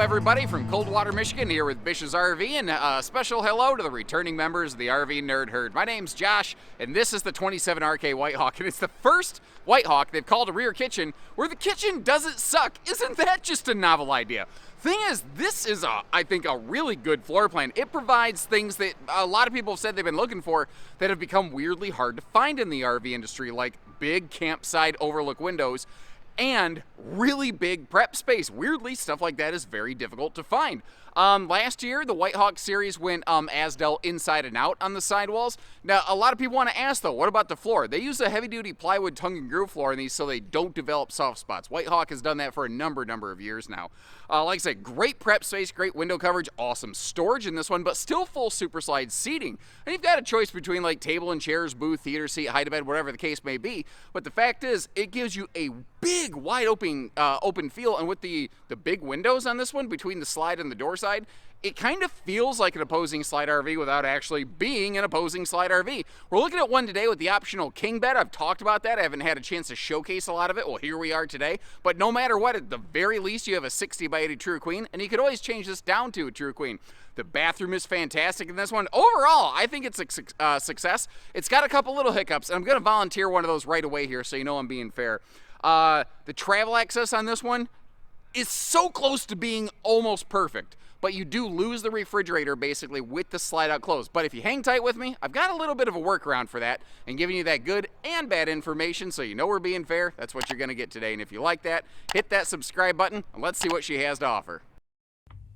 everybody, from Coldwater, Michigan, here with Bish's RV, and a special hello to the returning members of the RV Nerd Herd. My name's Josh, and this is the 27 RK Whitehawk, and it's the first Whitehawk they've called a rear kitchen where the kitchen doesn't suck. Isn't that just a novel idea? Thing is, this is, I think, a really good floor plan. It provides things that a lot of people have said they've been looking for that have become weirdly hard to find in the RV industry, like big campsite overlook windows and really big prep space. Weirdly, stuff like that is very difficult to find. Last year, the Whitehawk series went Asdel inside and out on the sidewalls. Now, a lot of people want to ask, though, what about the floor? They use a heavy-duty plywood tongue and groove floor in these so they don't develop soft spots. Whitehawk has done that for a number of years now. Like I said, great prep space, great window coverage, awesome storage in this one, but still full super slide seating. And you've got a choice between like table and chairs, booth, theater seat, hide-to-bed, whatever the case may be. But the fact is, it gives you a big, wide open feel, and with the big windows on this one between the slide and the door side, it kind of feels like an opposing slide RV without actually being an opposing slide RV. We're looking at one today with the optional king bed. I've talked about that. I haven't had a chance to showcase a lot of it. Well, here we are today. But no matter what, at the very least, you have a 60 by 80 True Queen, and you could always change this down to a True Queen. The bathroom is fantastic in this one. Overall, I think it's a success. It's got a couple little hiccups, and I'm going to volunteer one of those right away here so you know I'm being fair. The travel access on this one is so close to being almost perfect, but you do lose the refrigerator basically with the slide out closed. But if you hang tight with me, I've got a little bit of a workaround for that and giving you that good and bad information so you know we're being fair. That's what you're going to get today. And if you like that, hit that subscribe button and let's see what she has to offer.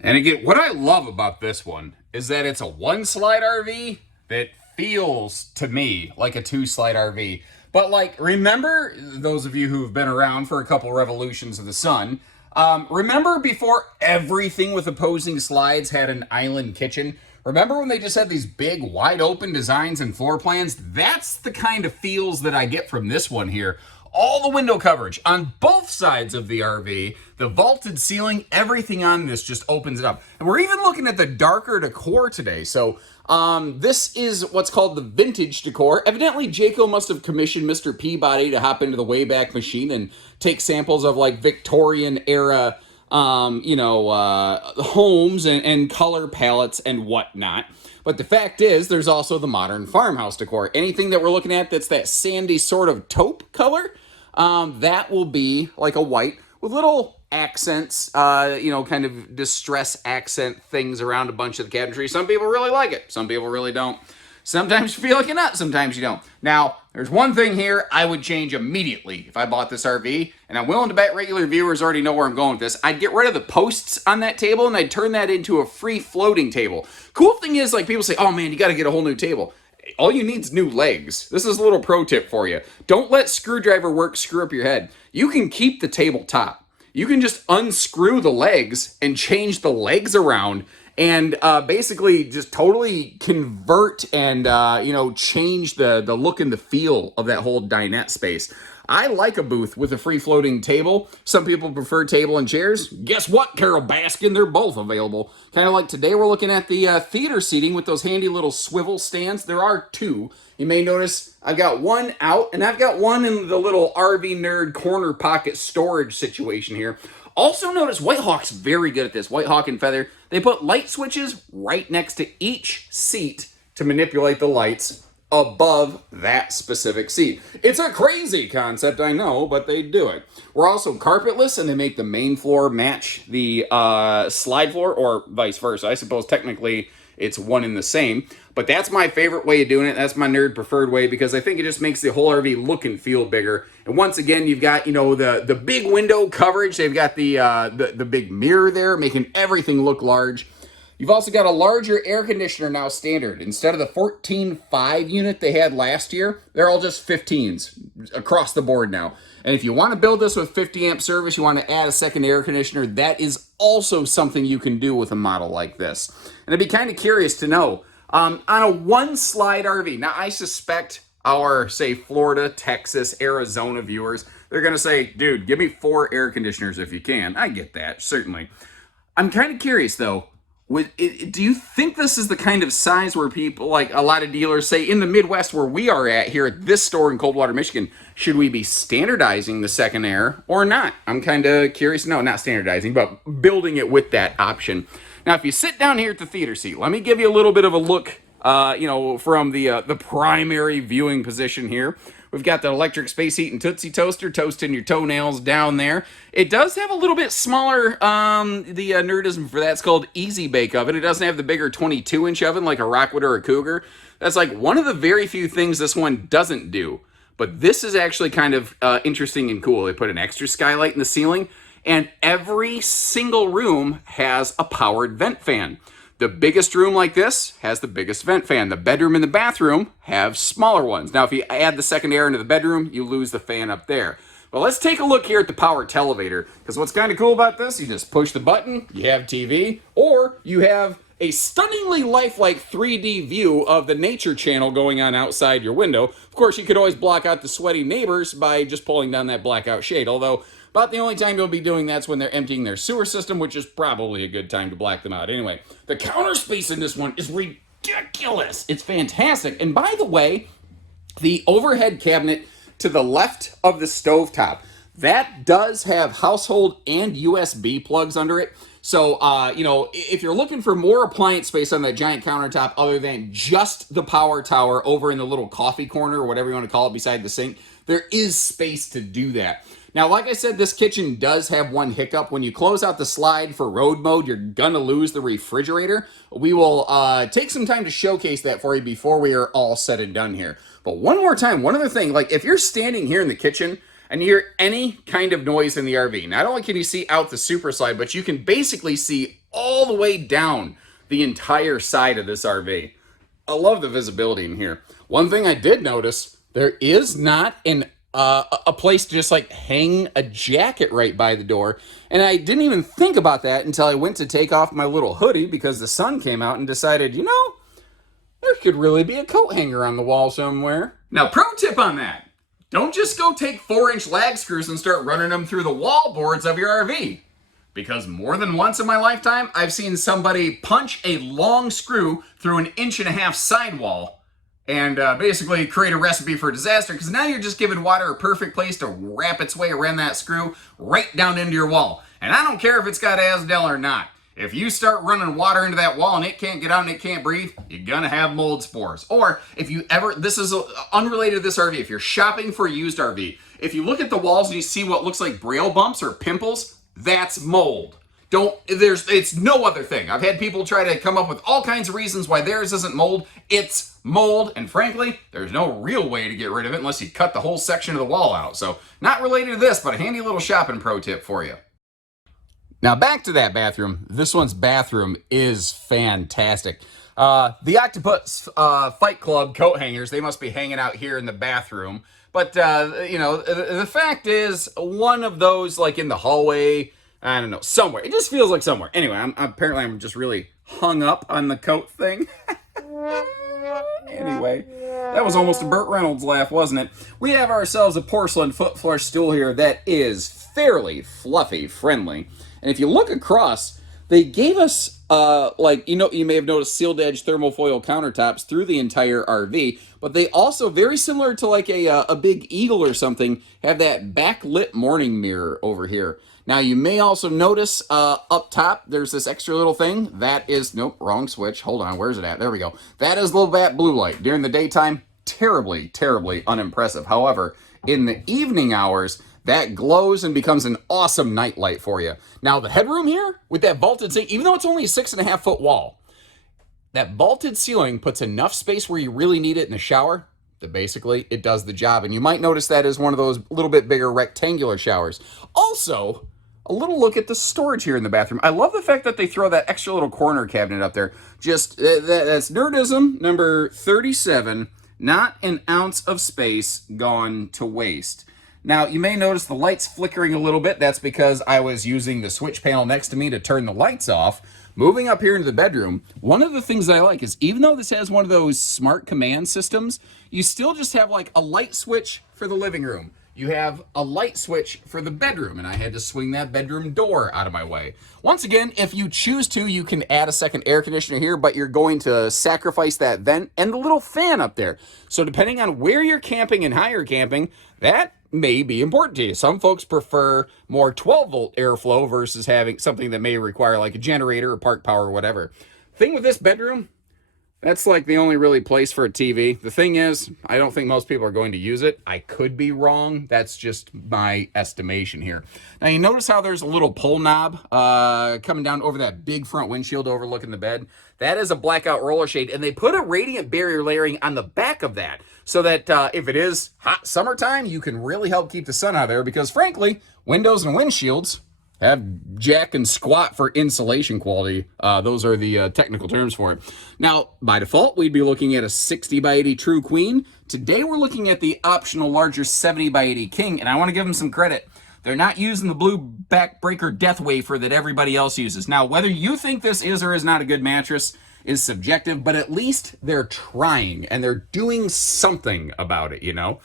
And again, what I love about this one is that it's a one slide RV that feels to me like a two slide RV. But like, remember, those of you who've been around for a couple revolutions of the sun, remember before everything with opposing slides had an island kitchen? Remember when they just had these big wide open designs and floor plans? That's the kind of feels that I get from this one here. All the window coverage on both sides of the RV, the vaulted ceiling, everything on this just opens it up. And we're even looking at the darker decor today. So this is what's called the vintage decor. Evidently, Jayco must have commissioned Mr. Peabody to hop into the Wayback Machine and take samples of like Victorian era, homes and color palettes and whatnot. But the fact is, there's also the modern farmhouse decor. Anything that we're looking at that's that sandy sort of taupe color, that will be like a white with little accents, kind of distress accent things around a bunch of the cabinetry. Some people really like it. Some people really don't. Sometimes you feel like you're not, sometimes you don't. Now, there's one thing here I would change immediately if I bought this RV, and I'm willing to bet regular viewers already know where I'm going with this. I'd get rid of the posts on that table, and I'd turn that into a free floating table. Cool thing is, like, people say, oh man, you gotta get a whole new table. All you need is new legs. This is a little pro tip for you. Don't let screwdriver work screw up your head. You can keep the tabletop. You can just unscrew the legs and change the legs around and basically just totally convert and, change the look and the feel of that whole dinette space. I like a booth with a free-floating table. Some people prefer table and chairs. Guess what, Carol Baskin? They're both available. Kind of like today, we're looking at the theater seating with those handy little swivel stands. There are two. You may notice I've got one out, and I've got one in the little RV nerd corner pocket storage situation here. Also notice Whitehawk's very good at this. Whitehawk and Feather, they put light switches right next to each seat to manipulate the lights above that specific seat. It's a crazy concept, I know, but they do it. We're also carpetless, and they make the main floor match the slide floor, or vice versa. I suppose technically it's one and the same, but that's my favorite way of doing it. That's my nerd preferred way because I think it just makes the whole RV look and feel bigger. And once again, you've got, the big window coverage. They've got the big mirror there, making everything look large. You've also got a larger air conditioner now standard. Instead of the 14.5 unit they had last year, they're all just 15s across the board now. And if you want to build this with 50 amp service, you want to add a second air conditioner, that is also something you can do with a model like this. And I'd be kind of curious to know, on a one slide RV, now I suspect our, say, Florida, Texas, Arizona viewers, they're going to say, dude, give me 4 air conditioners if you can. I get that, certainly. I'm kind of curious though, Do you think this is the kind of size where people, like a lot of dealers say in the Midwest where we are at here at this store in Coldwater, Michigan, should we be standardizing the second air or not? I'm kind of curious. No, not standardizing, but building it with that option. Now, if you sit down here at the theater seat, let me give you a little bit of a look, from the primary viewing position here. We've got the electric space heat and Tootsie Toaster toasting your toenails down there. It does have a little bit smaller, the nerdism for that's called Easy Bake Oven. It doesn't have the bigger 22-inch oven like a Rockwood or a Cougar. That's like one of the very few things this one doesn't do. But this is actually kind of interesting and cool. They put an extra skylight in the ceiling, and every single room has a powered vent fan. The biggest room like this has the biggest vent fan. The bedroom and the bathroom have smaller ones. Now, if you add the second air into the bedroom, you lose the fan up there. But let's take a look here at the power televator, because what's kind of cool about this, you just push the button, you have TV, or you have a stunningly lifelike 3D view of the nature channel going on outside your window. Of course, you could always block out the sweaty neighbors by just pulling down that blackout shade, although about the only time you'll be doing that's when they're emptying their sewer system, which is probably a good time to black them out. Anyway, the counter space in this one is ridiculous. It's fantastic. And by the way, the overhead cabinet to the left of the stovetop, that does have household and USB plugs under it. So, if you're looking for more appliance space on that giant countertop other than just the power tower over in the little coffee corner or whatever you want to call it beside the sink, there is space to do that. Now, like I said, this kitchen does have one hiccup. When you close out the slide for road mode, you're gonna lose the refrigerator. We will take some time to showcase that for you before we are all said and done here. But one more time, one other thing, like if you're standing here in the kitchen and you hear any kind of noise in the RV, not only can you see out the super slide, but you can basically see all the way down the entire side of this RV. I love the visibility in here. One thing I did notice, there is not a place to just like hang a jacket right by the door. And I didn't even think about that until I went to take off my little hoodie because the sun came out and decided, there could really be a coat hanger on the wall somewhere. Now, pro tip on that. Don't just go take 4-inch lag screws and start running them through the wall boards of your RV. Because more than once in my lifetime, I've seen somebody punch a long screw through an 1.5-inch sidewall and basically create a recipe for disaster, because now you're just giving water a perfect place to wrap its way around that screw right down into your wall. And I don't care if it's got Asdel or not. If you start running water into that wall and it can't get out and it can't breathe, you're gonna have mold spores. Or if you ever, this is unrelated to this RV, if you're shopping for a used RV, if you look at the walls and you see what looks like braille bumps or pimples, that's mold. It's no other thing. I've had people try to come up with all kinds of reasons why theirs isn't mold. It's mold, and frankly, there's no real way to get rid of it unless you cut the whole section of the wall out. So, not related to this, but a handy little shopping pro tip for you. Now, back to that bathroom. This one's bathroom is fantastic. The Octopus Fight Club coat hangers, they must be hanging out here in the bathroom. But, the fact is, one of those, like in the hallway, I don't know, somewhere. It just feels like somewhere. Anyway, I'm just really hung up on the coat thing. Anyway, that was almost a Burt Reynolds laugh, wasn't it? We have ourselves a porcelain foot flush stool here that is fairly fluffy friendly. And if you look across, they gave us, you may have noticed sealed edge thermal foil countertops through the entire RV, but they also, very similar to like a big eagle or something, have that backlit morning mirror over here. Now, you may also notice up top, there's this extra little thing. That is, nope, wrong switch. Hold on, where's it at? There we go. That is low bat blue light. During the daytime, terribly, terribly unimpressive. However, in the evening hours, that glows and becomes an awesome night light for you. Now, the headroom here, with that vaulted ceiling, even though it's only a 6.5-foot wall, that vaulted ceiling puts enough space where you really need it in the shower that basically it does the job. And you might notice that is one of those little bit bigger rectangular showers. Also, a little look at the storage here in the bathroom. I love the fact that they throw that extra little corner cabinet up there. Just, that's nerdism number 37, not an ounce of space gone to waste. Now, you may notice the lights flickering a little bit. That's because I was using the switch panel next to me to turn the lights off. Moving up here into the bedroom, one of the things I like is even though this has one of those smart command systems, you still just have like a light switch for the living room. you have a light switch for the bedroom, and I had to swing that bedroom door out of my way. Once again, if you choose to, you can add a second air conditioner here, but you're going to sacrifice that vent and the little fan up there. So depending on where you're camping and how you're camping, that may be important to you. Some folks prefer more 12-volt airflow versus having something that may require like a generator or park power or whatever. Thing with this bedroom, that's like the only really place for a TV. The thing is, I don't think most people are going to use it. I could be wrong. That's just my estimation here. Now, you notice how there's a little pull knob coming down over that big front windshield overlooking the bed? That is a blackout roller shade, and they put a radiant barrier layering on the back of that so that if it is hot summertime, you can really help keep the sun out of there because, frankly, windows and windshields have jack and squat for insulation quality. Those are the technical terms for it. Now, by default, we'd be looking at a 60 by 80 true queen. Today, we're looking at the optional larger 70 by 80 king, and I want to give them some credit. They're not using the blue backbreaker death wafer that everybody else uses. Now, whether you think this is or is not a good mattress is subjective, but at least they're trying, and they're doing something about it, you know?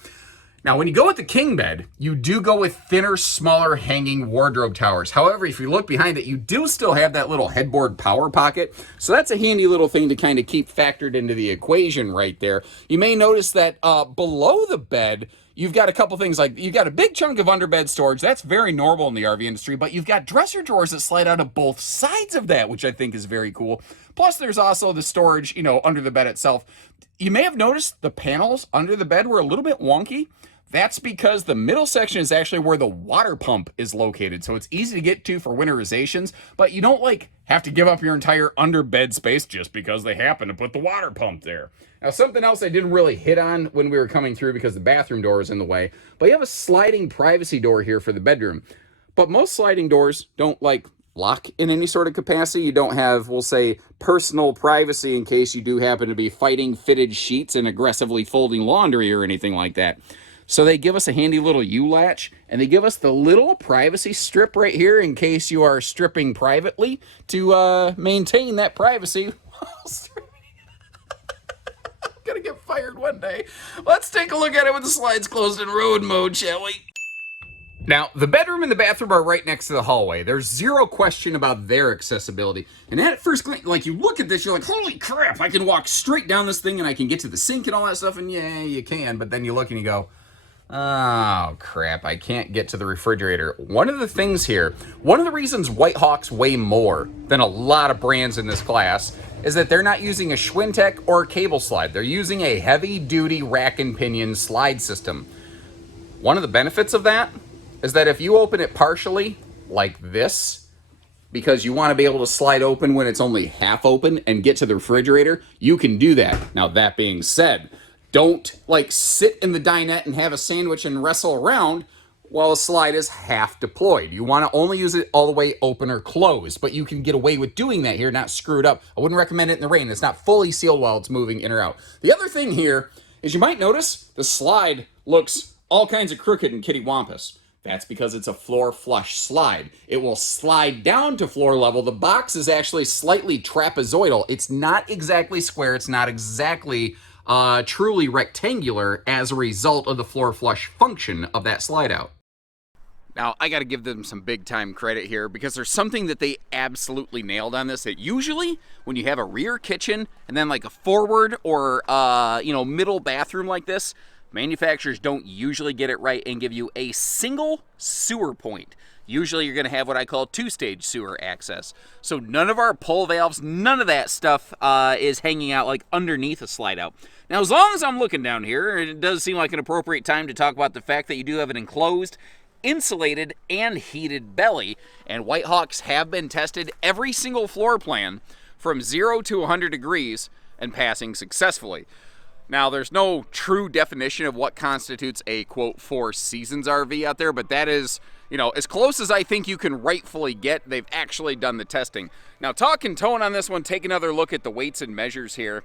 Now, when you go with the king bed, you do go with thinner, smaller hanging wardrobe towers. However, if you look behind it, you do still have that little headboard power pocket. So that's a handy little thing to kind of keep factored into the equation right there. You may notice that below the bed, you've got a couple things like you've got a big chunk of underbed storage. That's very normal in the RV industry, but you've got dresser drawers that slide out of both sides of that, which I think is very cool. Plus, there's also the storage, you know, under the bed itself. You may have noticed the panels under the bed were a little bit wonky. That's because the middle section is actually where the water pump is located. So it's easy to get to for winterizations, but you don't like have to give up your entire underbed space just because they happen to put the water pump there. Now, something else I didn't really hit on when we were coming through because the bathroom door is in the way, but you have a sliding privacy door here for the bedroom. But most sliding doors don't like lock in any sort of capacity. You don't have, we'll say, personal privacy in case you do happen to be fighting fitted sheets and aggressively folding laundry or anything like that. So they give us a handy little U-latch, and they give us the little privacy strip right here in case you are stripping privately to maintain that privacy. I'm gonna get fired one day. Let's take a look at it with the slides closed in road mode, shall we? Now, the bedroom and the bathroom are right next to the hallway. There's zero question about their accessibility. And at first glance, like you look at this, you're like, holy crap, I can walk straight down this thing and I can get to the sink and all that stuff. And yeah, you can, but then you look and you go, oh, crap, I can't get to the refrigerator. One of the things here, one of the reasons White Hawks weigh more than a lot of brands in this class is that they're not using a Schwintek or a cable slide. They're using a heavy-duty rack and pinion slide system. One of the benefits of that is that if you open it partially, like this, because you want to be able to slide open when it's only half open and get to the refrigerator, you can do that. Now, that being said, don't like sit in the dinette and have a sandwich and wrestle around while a slide is half deployed. You want to only use it all the way open or closed, but you can get away with doing that here, not screw it up. I wouldn't recommend it in the rain. It's not fully sealed while it's moving in or out. The other thing here is you might notice the slide looks all kinds of crooked and kittywampus. That's because it's a floor flush slide. It will slide down to floor level. The box is actually slightly trapezoidal. It's not exactly square. It's not exactly truly rectangular as a result of the floor flush function of that slide out. Now, I got to give them some big time credit here because there's something that they absolutely nailed on this. That usually when you have a rear kitchen and then like a forward or middle bathroom like this, manufacturers don't usually get it right and give you a single sewer point. Usually you're going to have what I call two-stage sewer access. So none of our pull valves, none of that stuff is hanging out like underneath a slide out. Now, as long as I'm looking down here, it does seem like an appropriate time to talk about the fact that you do have an enclosed, insulated, and heated belly. And White Hawks have been tested every single floor plan from 0 to 100 degrees and passing successfully. Now, there's no true definition of what constitutes a, quote, Four Seasons RV out there, but that is, as close as I think you can rightfully get. They've actually done the testing. Now, talk and tone on this one, take another look at the weights and measures here.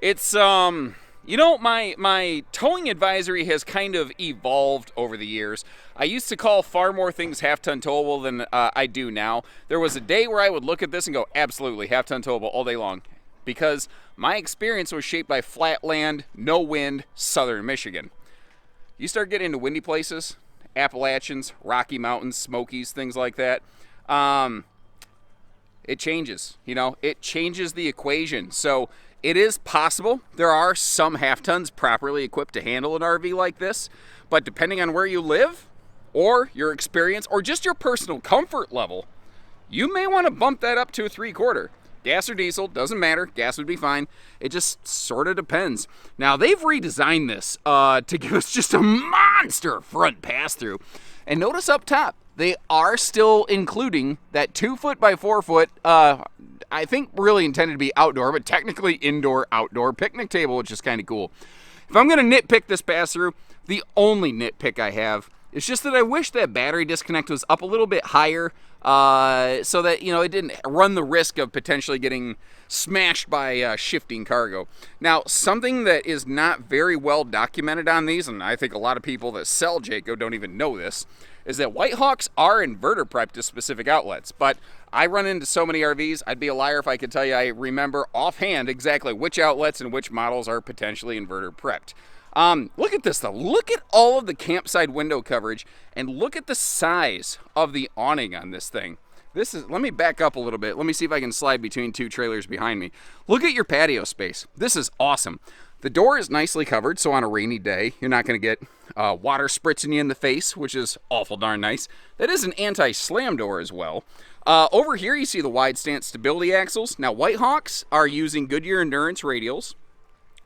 It's, my towing advisory has kind of evolved over the years. I used to call far more things half-ton towable than I do now. There was a day where I would look at this and go, absolutely, half-ton towable all day long. Because my experience was shaped by flat land, no wind, southern Michigan. You start getting into windy places, Appalachians, Rocky Mountains, Smokies, things like that. It changes, it changes the equation. So it is possible there are some half tons properly equipped to handle an RV like this, but depending on where you live or your experience or just your personal comfort level, you may want to bump that up to a 3/4. Gas or diesel, doesn't matter. Gas would be fine. It just sort of depends. Now, they've redesigned this to give us just a monster front pass-through. And notice up top, they are still including that 2-foot by 4-foot, I think really intended to be outdoor, but technically indoor-outdoor picnic table, which is kind of cool. If I'm going to nitpick this pass-through, the only nitpick I have is just that I wish that battery disconnect was up a little bit higher, so that, it didn't run the risk of potentially getting smashed by shifting cargo. Now, something that is not very well documented on these, and I think a lot of people that sell Jayco don't even know this, is that Whitehawks are inverter prepped to specific outlets. But I run into so many RVs, I'd be a liar if I could tell you I remember offhand exactly which outlets and which models are potentially inverter prepped. Look at this though. Look at all of the campsite window coverage and look at the size of the awning on this thing. Let me back up a little bit. Let me see if I can slide between two trailers behind me. Look at your patio space. This is awesome. The door is nicely covered, so on a rainy day, you're not going to get water spritzing you in the face, which is awful darn nice. That is an anti-slam door as well. Over here, you see the wide stance stability axles. Now, Whitehawks are using Goodyear Endurance radials.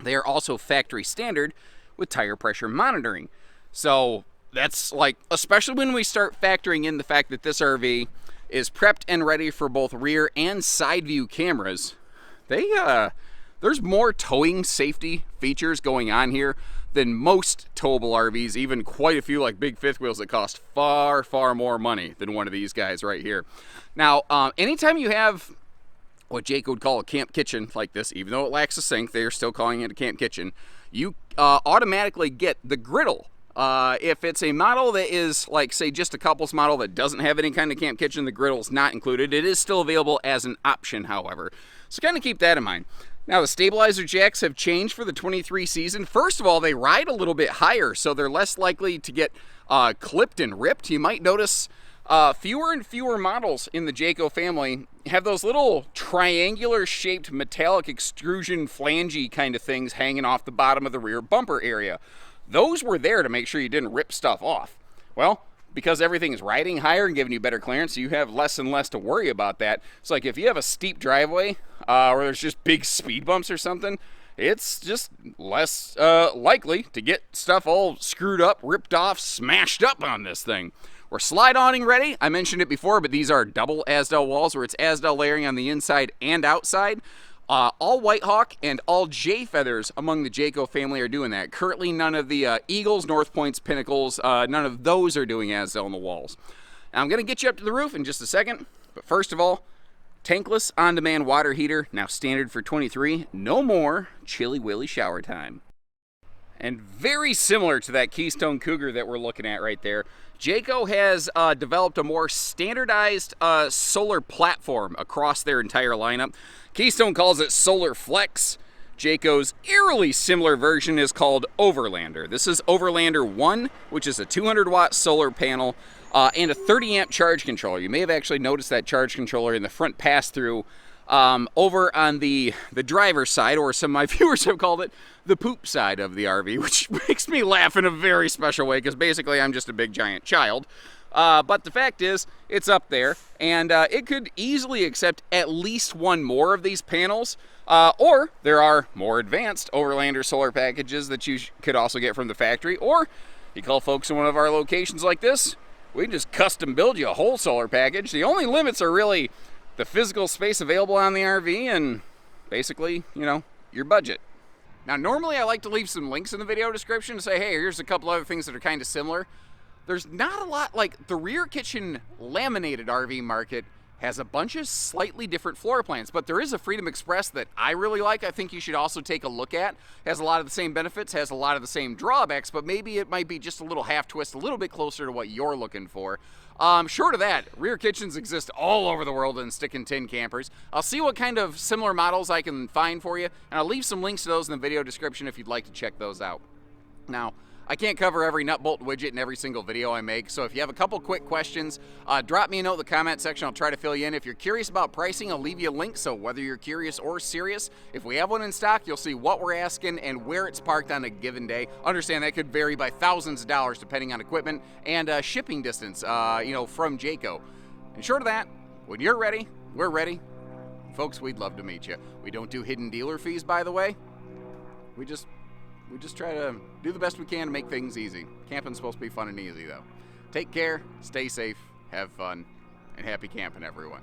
They are also factory standard with tire pressure monitoring. So that's like, especially when we start factoring in the fact that this RV is prepped and ready for both rear and side view cameras, there's more towing safety features going on here than most towable RVs, even quite a few like big fifth wheels that cost far, far more money than one of these guys right here. Now, anytime you have what Jayco would call a camp kitchen like this, even though it lacks a sink, they are still calling it a camp kitchen, you automatically get the griddle. If it's a model that is like, say, just a couples model that doesn't have any kind of camp kitchen, the griddle's not included. It is still available as an option, however. So kind of keep that in mind. Now, the stabilizer jacks have changed for the 23 season. First of all, they ride a little bit higher, so they're less likely to get clipped and ripped. You might notice fewer and fewer models in the Jayco family have those little triangular shaped metallic extrusion flangey kind of things hanging off the bottom of the rear bumper area. Those were there to make sure you didn't rip stuff off. Well, because everything is riding higher and giving you better clearance, you have less and less to worry about that. It's like if you have a steep driveway or there's just big speed bumps or something, it's just less likely to get stuff all screwed up, ripped off, smashed up on this thing. We're slide awning ready. I mentioned it before, but these are double Asdel walls where it's Asdel layering on the inside and outside. All Whitehawk and all J Feathers among the Jayco family are doing that. Currently, none of the Eagles, North Points, Pinnacles, none of those are doing Asdel on the walls. Now, I'm going to get you up to the roof in just a second, but first of all, tankless on-demand water heater, now standard for 23. No more Chilly Willy shower time. And very similar to that Keystone Cougar that we're looking at right there, Jayco has developed a more standardized solar platform across their entire lineup. Keystone calls it Solar Flex. Jayco's eerily similar version is called Overlander. This is Overlander 1, which is a 200-watt solar panel and a 30-amp charge controller. You may have actually noticed that charge controller in the front pass-through over on the driver's side, or some of my viewers have called it the poop side of the RV, which makes me laugh in a very special way because basically I'm just a big giant child. But the fact is, it's up there, and it could easily accept at least one more of these panels, or there are more advanced Overlander solar packages that you could also get from the factory, or you call folks in one of our locations like this, we can just custom build you a whole solar package. The only limits are really the physical space available on the RV and basically, your budget. Now, normally I like to leave some links in the video description to say, hey, here's a couple other things that are kind of similar. There's not a lot, like the rear kitchen laminated RV market has a bunch of slightly different floor plans, but there is a Freedom Express that I really like. I think you should also take a look at. Has a lot of the same benefits, has a lot of the same drawbacks, but maybe it might be just a little half twist, a little bit closer to what you're looking for. Short of that, rear kitchens exist all over the world in stick and tin campers. I'll see what kind of similar models I can find for you, and I'll leave some links to those in the video description if you'd like to check those out. Now, I can't cover every nut bolt widget in every single video I make, so if you have a couple quick questions, drop me a note in the comment section. I'll try to fill you in. If you're curious about pricing, I'll leave you a link, so whether you're curious or serious, if we have one in stock, you'll see what we're asking and where it's parked on a given day. Understand that could vary by thousands of dollars depending on equipment and shipping distance, from Jayco. And short of that, when you're ready, we're ready. Folks, we'd love to meet you. We don't do hidden dealer fees, by the way. We just try to do the best we can to make things easy. Camping's supposed to be fun and easy, though. Take care, stay safe, have fun, and happy camping, everyone.